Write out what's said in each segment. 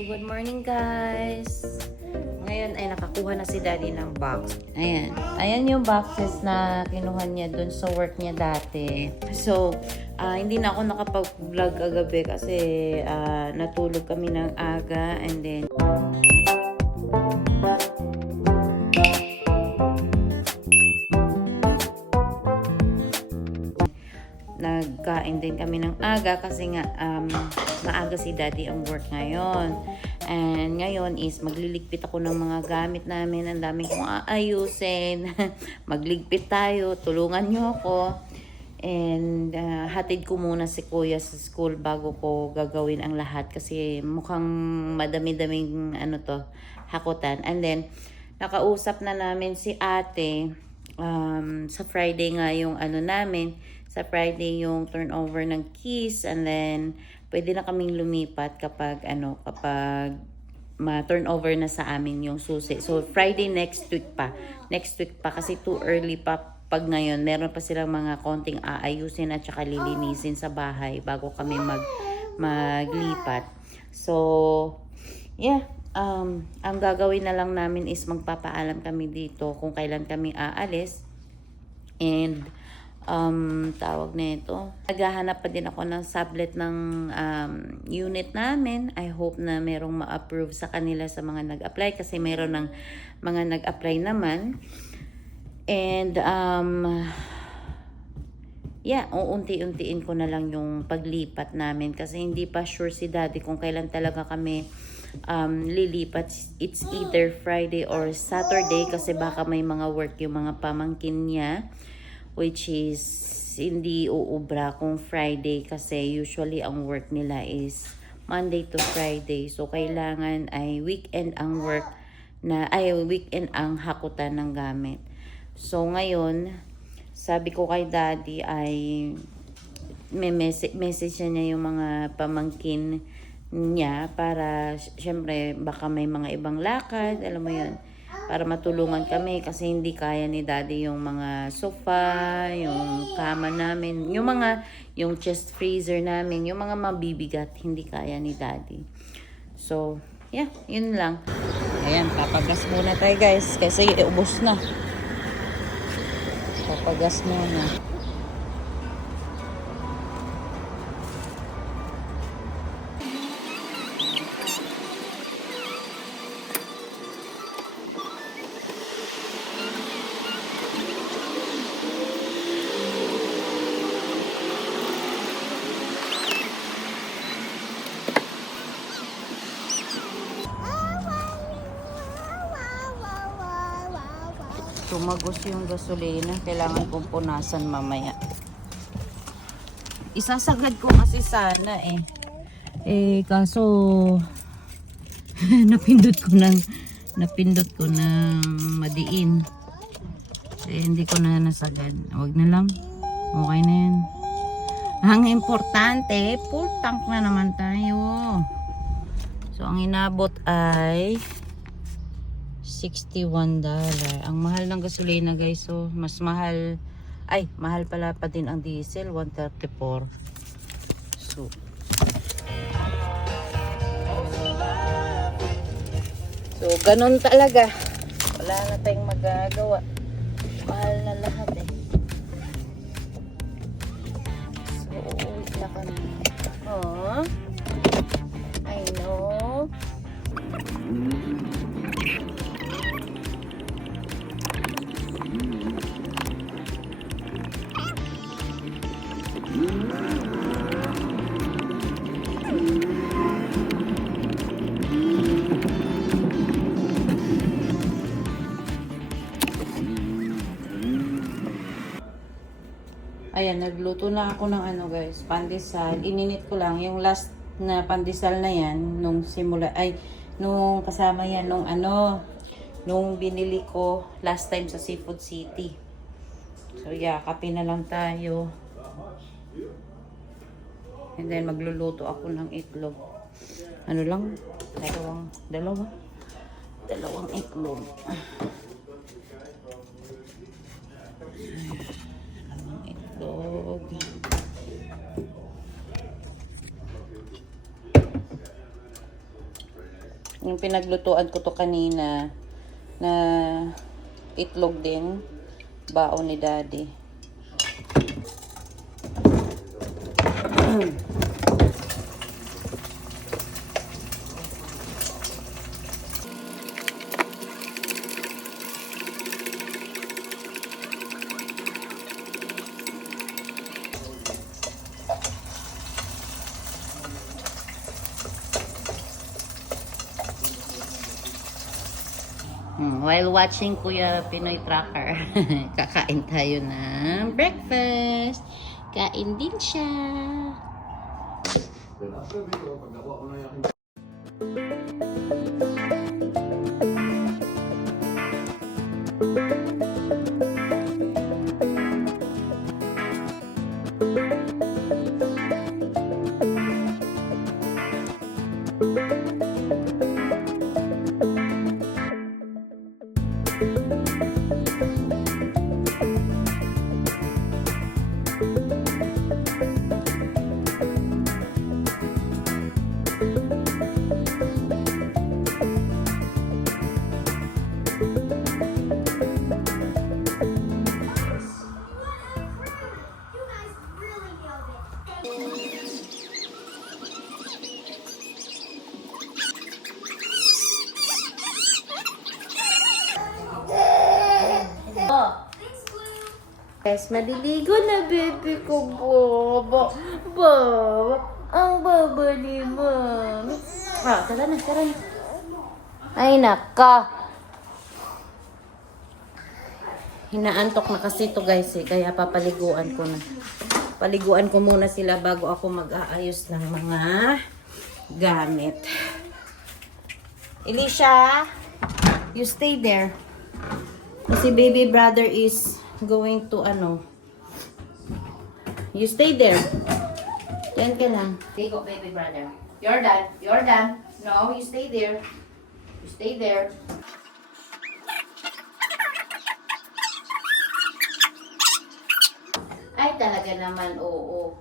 So, good morning guys! Ngayon ay nakakuha na si daddy ng box. Ayan. Ayan yung boxes na kinuha niya dun sa work niya dati. So, hindi na ako nakapag-vlog kagabi kasi natulog kami ng aga and then nagkain din kami ng aga kasi nga maaga si daddy ang work ngayon. And ngayon is magliligpit ako ng mga gamit namin. Ang dami kong aayusin. Magligpit tayo. Tulungan nyo ako. And hatid ko muna si kuya sa school bago ko gagawin ang lahat. Kasi mukhang madami-daming hakutan. And then nakausap na namin si ate. Sa Friday nga yung namin. Sa Friday yung turnover ng keys and then pwede na kaming lumipat kapag ma-turnover na sa amin yung susi. So Friday next week pa. Next week pa kasi too early pa pag ngayon. Meron pa silang mga konting aayusin at saka lilinisin sa bahay bago kami maglipat. So yeah, ang gagawin na lang namin is magpapaalam kami dito kung kailan kami aalis. And tawag na ito. Naghahanap pa din ako ng sublet ng unit namin. I hope na merong ma-approve sa kanila sa mga nag-apply kasi meron ng mga nag-apply naman. And yeah, uunti-untiin ko na lang yung paglipat namin kasi hindi pa sure si daddy kung kailan talaga kami lilipat. It's either Friday or Saturday kasi baka may mga work yung mga pamangkin niya. Which is hindi uubra kung Friday kasi usually ang work nila is Monday to Friday. So kailangan ay weekend ang weekend ang hakutan ng gamit. So ngayon, sabi ko kay daddy ay message niya yung mga pamangkin niya para syempre baka may mga ibang lakad, alam mo yun. Para matulungan kami kasi hindi kaya ni daddy yung mga sofa, yung kama namin, yung chest freezer namin, yung mga mabibigat, hindi kaya ni daddy. So, yeah, yun lang. Ayan, papagas muna tayo guys kasi ubos na. Papagas muna. Tumagos yung gasolina. Kailangan kong punasan mamaya. Isasagad ko kasi sana kaso napindot ko ng madiin. Hindi ko na nasagad. Huwag na lang. Okay na yan. Ang importante, full tank na naman tayo. So, ang inabot ay $61. Ang mahal ng gasolina guys. So mas mahal. Ay, mahal pala pa din ang diesel. $134. So ganun talaga. Wala na tayong magagawa. Mahal na lahat So uuwi na kami. Oh, I know. Ayan, nagluto na ako ng guys, pandesal. Ininit ko lang yung last na pandesal na yan nung nung kasama yan nung binili ko last time sa Seafood City. So yeah, kape na lang tayo. And then magluluto ako ng itlog. Dalawang itlog. Itlog. Yung pinaglutuan ko to kanina na itlog din. Baon ni Daddy. While watching Kuya Pinoy Tracker, kakain tayo ng breakfast. Kain din siya. Guys, maliligo na baby ko, Bobo. Bobo, ang baba ni Mami. Tara na, tara na. Ay, naka. Hinaantok na kasi ito guys kaya papaliguan ko na. Paliguan ko muna sila bago ako mag-aayos ng mga gamit. Elisha, you stay there. Kasi baby brother is going to you stay there. Yan ka lang. Okay, go baby brother. You're done. You're done. No, you stay there. You stay there. Ay, talaga naman, oo.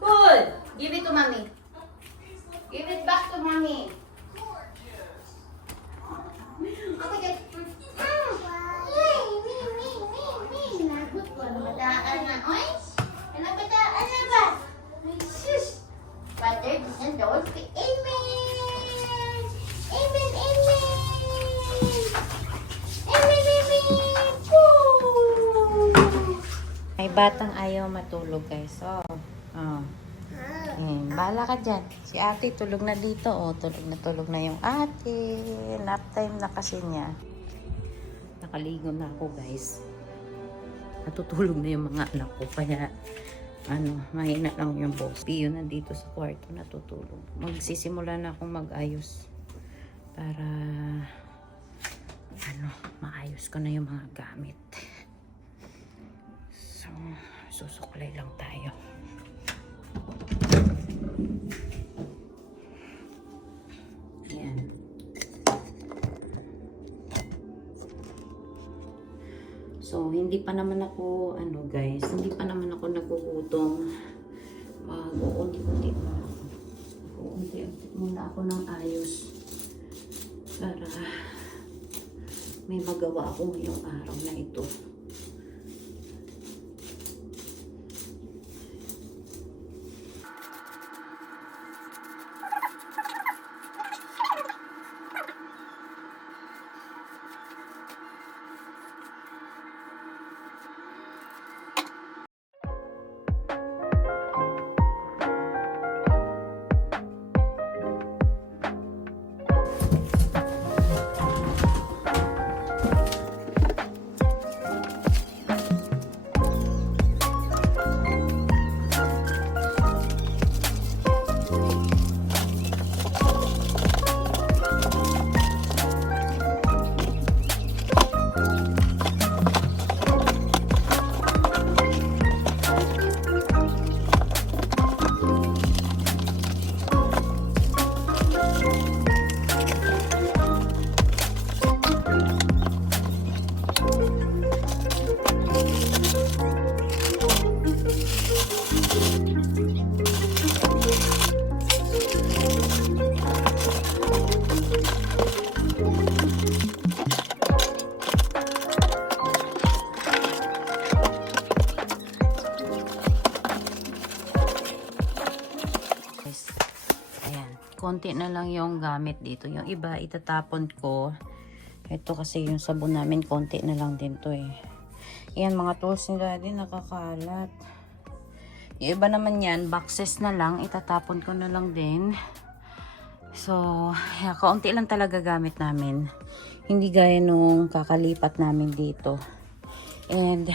Good! Give it to mommy. Give it back to mommy. Okay, nagot ko. Nabataan na. Oy! Nabataan na ba? Sus! Father, and don't be. Amen! Amen, amen! Amen, amen! Woo! May batang ayaw matulog guys. Bala ka dyan. Si ate tulog na dito. Tulog na yung ate. Nap time na kasi niya. Nakaligo na ako guys. Natutulog na yung mga anak ko. Kaya mahina lang yung box. Piyo nandito sa kwarto natutulog. Magsisimula na akong mag-ayos. Para maayos ko na yung mga gamit. So, susuklay lang tayo. Ayan. So, hindi pa naman ako, guys, hindi pa naman ako nagugutom. Mag-uunti-unti muna ako ng ayos. Para may magawa ako ngayong araw na ito. konti na lang yung gamit dito. Yung iba, itatapon ko. Ito kasi yung sabon namin, konti na lang din to eh. Yan, mga tools ni Daddy, nakakalat. Yung iba naman yan, boxes na lang, itatapon ko na lang din. So, yeah, kaunti lang talaga gamit namin. Hindi gaya nung kakalipat namin dito. And,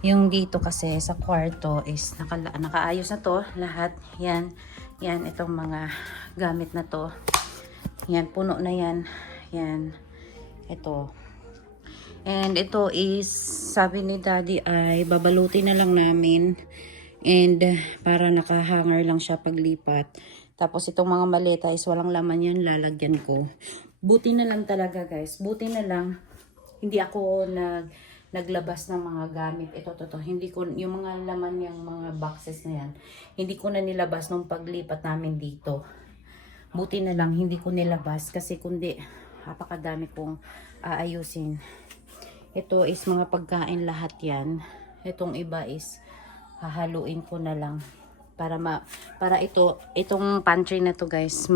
yung dito kasi sa kwarto is nakaayos na to lahat. Yan, yan, itong mga gamit na to. Yan, puno na yan. Yan, ito. And ito is, sabi ni Daddy ay babalutin na lang namin. And para nakahanger lang siya paglipat. Tapos itong mga maleta is walang laman yan, lalagyan ko. Buti na lang talaga guys, buti na lang hindi ako naglabas ng mga gamit. Ito, hindi ko, yung mga laman yung mga boxes na yan, hindi ko na nilabas nung paglipat namin dito. Buti na lang hindi ko nilabas kasi kundi napakadami kong aayusin. Ito is mga pagkain lahat yan. Itong iba is hahaluin ko na lang para itong pantry na to guys,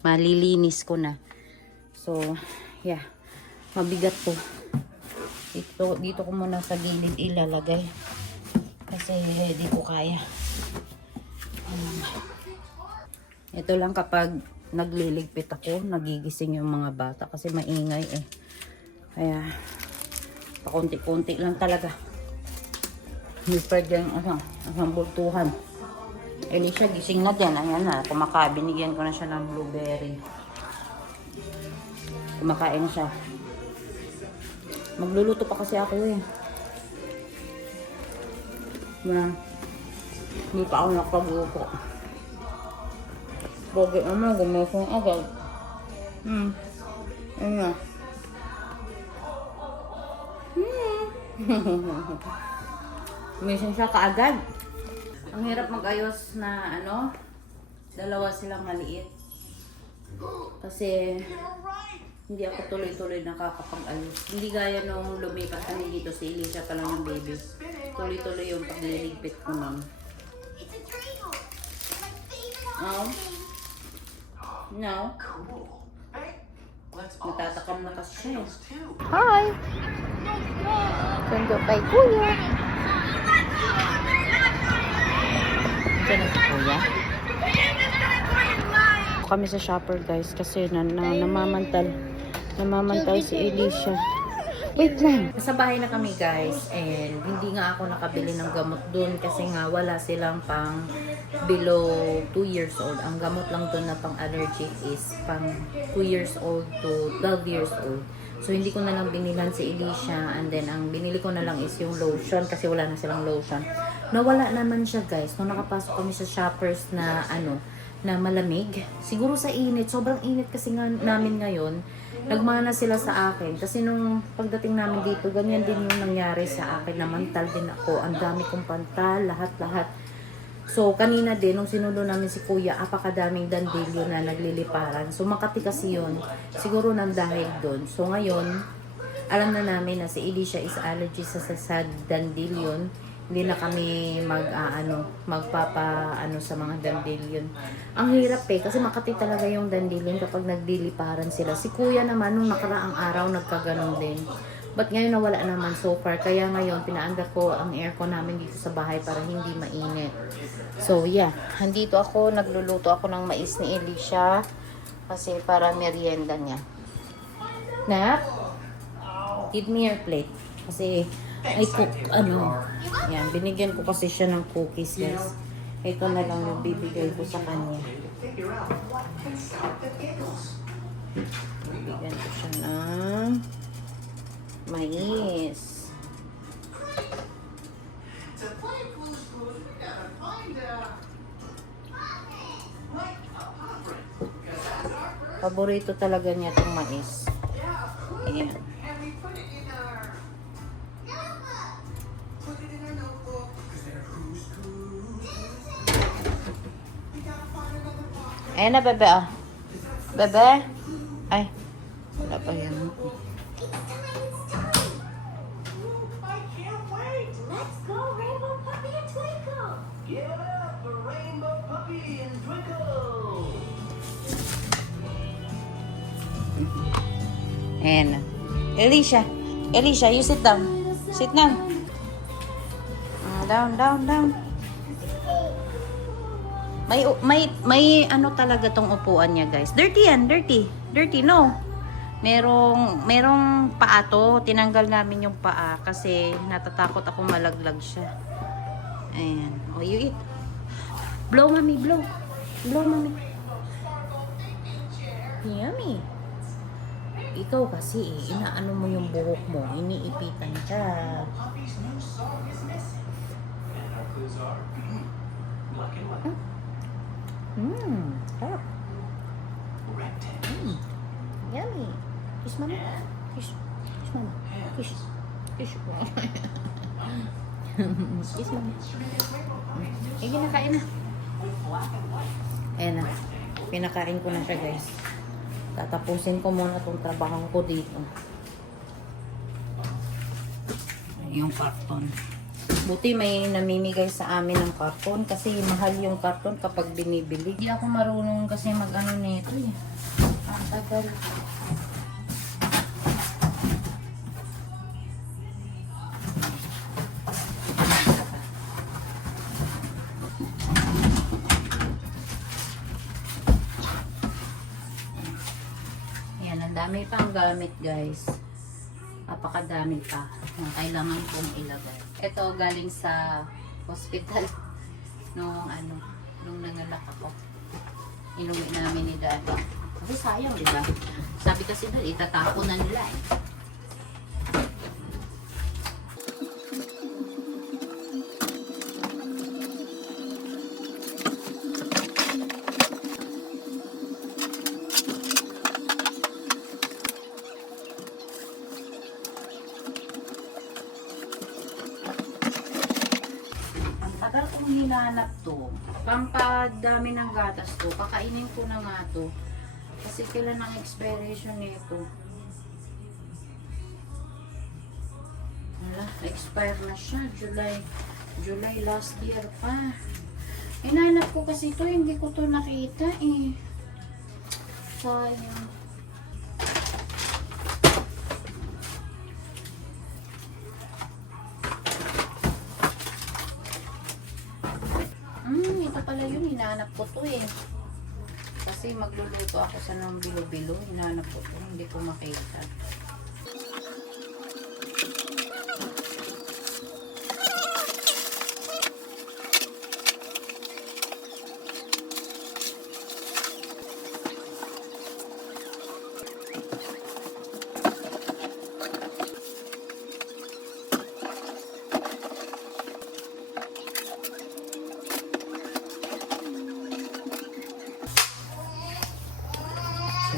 malilinis ko na. So, yeah. Mabigat to. Dito ko muna sa gilid ilalagay. Kasi di ko kaya. Ito lang kapag nagliligpit ako, nagigising yung mga bata kasi maingay eh. Kaya, pakunti-kunti lang talaga. Hindi pwede ang bultuhan. Elisha, gising na din. Ayan na, binigyan ko na siya ng blueberry. Kumakain na siya. Magluluto pa kasi ako eh. Hindi pa ako nakapagluto. Bagay naman, gumising agad. Ayun na. Gumising siya kaagad. Ang hirap mag-ayos na dalawa silang maliit. Kasi hindi ako tuloy-tuloy nakakapag-ayos. Hindi gaya nung lumipat kami dito si Elisha pa lang ng baby. Tuloy-tuloy yung pagliligpit ko nun. Oh? No? Natatakam na kasi siya. Hi! Sundo kay Kuya. Diyan na si Kuya. Kami sa shopper guys kasi namamantal si Elisha. Wait lang. Sa bahay na kami guys and hindi nga ako nakabili ng gamot dun kasi nga wala silang pang below 2 years old. Ang gamot lang dun na pang allergic is pang 2 years old to 12 years old. So hindi ko na lang binilan si Elisha and then ang binili ko na lang is yung lotion kasi wala na silang lotion. Nawala naman siya guys nung nakapasok kami sa shoppers na na malamig. Siguro sa init. Sobrang init kasi nga namin ngayon. Nagmana sila sa akin. Kasi nung pagdating namin dito, ganyan din yung nangyari sa akin. Namantal din ako. Ang dami kong pantal. Lahat. So, kanina din, nung sinundo namin si Kuya, apakadaming dandilyo na nagliliparan. So, Makati kasi yun. Siguro nang dahil doon. So, ngayon, alam na namin na si Elisha is allergy sa dandelion. Hindi na kami magpapa sa mga dandelion. Ang hirap kasi Makati talaga yung dandelion kapag nagdiliparan sila. Si Kuya naman nung nakaraang araw nagkaganon din. But ngayon nawala naman so far. Kaya ngayon pinaandar ko ang aircon namin dito sa bahay para hindi mainit. So yeah, andito ako, nagluluto ako ng mais ni Elisha kasi para merienda niya. Nap, give me your plate. Kasi I cook, yan, binigyan ko kasi siya ng cookies, guys. Ito na lang yung bibigay ko sa kanya. Bibigyan ko siya ng mais. Paborito talaga niya itong mais. Ayan. Ayan na, bebe, Bebe? Ay, wala pa yan. Let's go, Rainbow Puppy and Twinkle! Get up, the Rainbow Puppy and Twinkle! Ayan. Alicia, you sit down. Sit down. Down. May ano talaga tong upuan niya, guys. Dirty yan, dirty. Dirty, no. Merong paa to. Tinanggal namin yung paa kasi natatakot ako malaglag siya. Ayan. Oh, you eat. Blow, mommy, blow. Blow, mommy. Yummy. Ikaw kasi inaano mo yung buhok mo. Iniipitan ka. Sarap. Yummy. Kiss mama. Kiss mama. Kiss. Kiss mama. Kinakain na. Ayan na. Pinakain ko na siya, guys. Tatapusin ko muna itong trabaho ko dito. Yung karton. Buti may namimigay sa amin ng karton kasi mahal yung karton kapag binibili. Hindi ako marunong kasi mag-ano nito eh. Ang tagal. Ayan, ang dami pang gamit, guys. Napakadami pa na kailangan kong ilagay. Ito galing sa hospital nung nanganak ako. Inuwi namin ni Daddy. Kasi sayang, di ba? Sabi kasi doon, itatapon na nila eh. Tagal kong hinanap to. Pampadami ng gatas to. Kakainin ko na nga to. Kasi kailan ang expiration nito. Wala, expire na siya. July last year pa. Hinanap ko kasi to. Hindi ko to nakita eh. Sayang. Ito pala yun, hinahanap ko to eh. Kasi magluluto ako sa ng bilo-bilo, hinahanap ko to, hindi ko makita.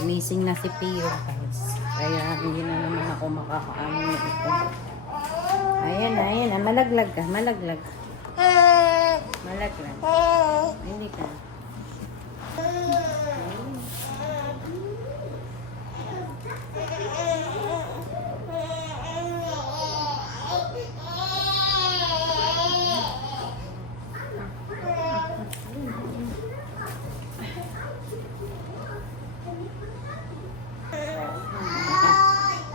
Missing na si Pio, guys. Kaya hindi na naman ako makakaano na ito. Ayan. Malaglag ka. Malaglag. Hindi ka.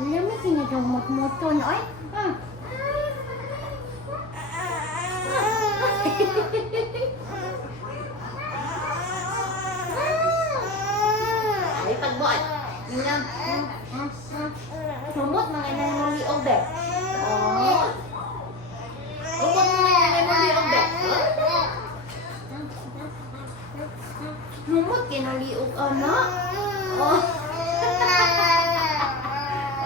Lamig na yung mot-moton. Ay! Ay, pagbuat. Sumot mga nangyayong be. Oh. Sumot mga nangyayong be. Sumot kinaliog anak. Oh.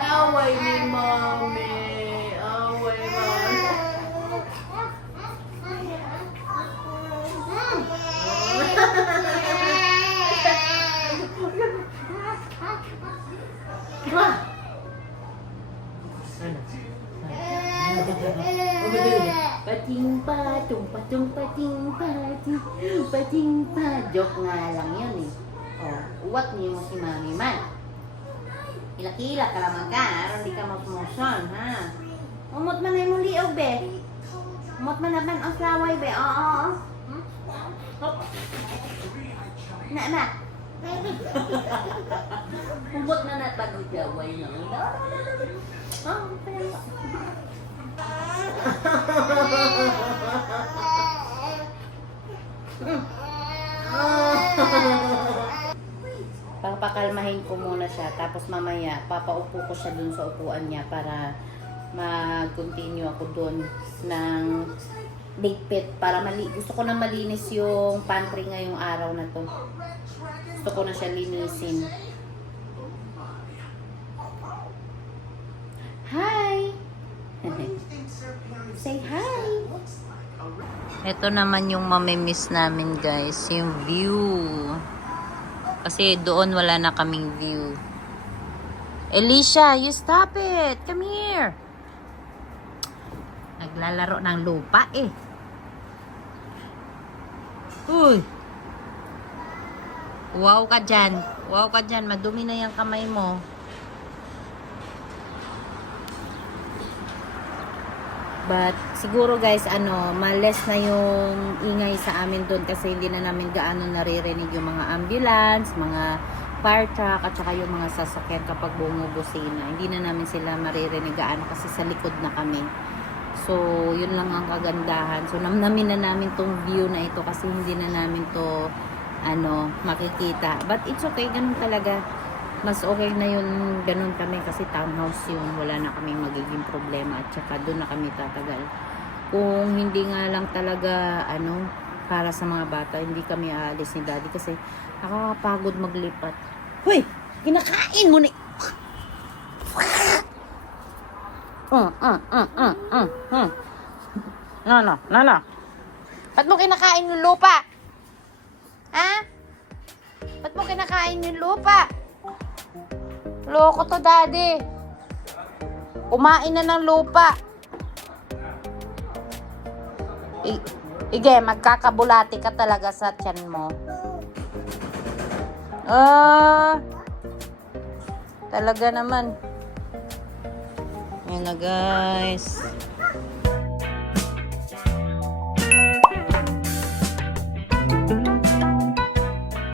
Away ni Mami. Away, Mami. Pating patung, patung pating pating, pating pa. Joke nga lang yun eh. Oh, uwat niyo mo si Mami man. Kila-kila ka lamang ka, aron di ka mag-motion, ha? Umot man na yung liog, be. Umot man na man ang slaway, be. Oo. Na. Humot na napanood gaway na. Papakalmahin ko muna siya, tapos mamaya papaupo ko siya dun sa upuan niya para mag-continue ako dun ng ligpit para gusto ko na malinis yung pantry ngayong araw na to. Gusto ko na siya linisin. Hi! Say hi! Ito naman yung mamimiss namin guys, yung view. Kasi doon wala na kaming view. Alicia, you stop it! Come here! Naglalaro ng lupa eh. Uy! Wow ka dyan. Wow ka dyan. Madumi na yung kamay mo. But siguro guys, males na yung ingay sa amin doon kasi hindi na namin gaano naririnig yung mga ambulance, mga fire truck, at saka yung mga sasakyan kapag bumubusina. Hindi na namin sila maririnig gaano kasi sa likod na kami. So, yun lang ang kagandahan. So, namnamin na namin tong view na ito kasi hindi na namin to makikita. But it's okay, ganun talaga. Mas okay na yun, ganun kami kasi townhouse yun. Wala na kami magiging problema at saka doon na kami tatagal. Kung hindi nga lang talaga, para sa mga bata, hindi kami aalis ni daddy kasi nakakapagod maglipat. Hoy! Kinakain mo na! Nana. Ba't mo kinakain yung lupa? Ha? Ba't mo kinakain yung lupa? Loko to, daddy. Kumain na ng lupa. Ige, magkakabulati ka talaga sa tiyan mo. Talaga naman. Ayan na guys.